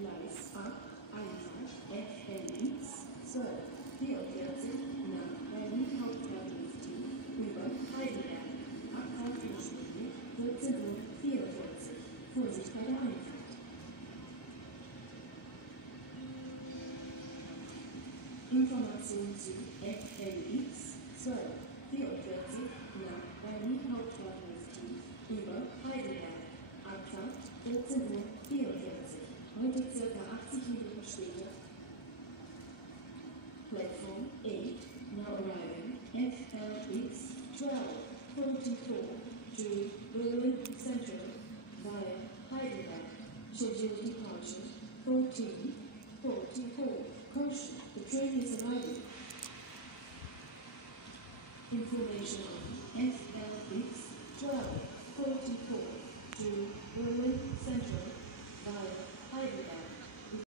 Gleis ab, Einfahrt FLX 1244 nach Berlin Hauptbahnhof über Heidelberg. Abfahrt ursprünglich 14:44 Uhr. Vorsicht bei der Einfahrt. Information zu FLX 1244 nach Berlin Hauptbahnhof über Heidelberg. Abfahrt 14:44 Uhr. Heute ca. 80 Minuten später. Platform 8, now arriving FLX 1244 to Berlin Central via Heidelberg. Scheduled departure 14:44. Caution, the train is arriving. Information on FLX 1244 to Berlin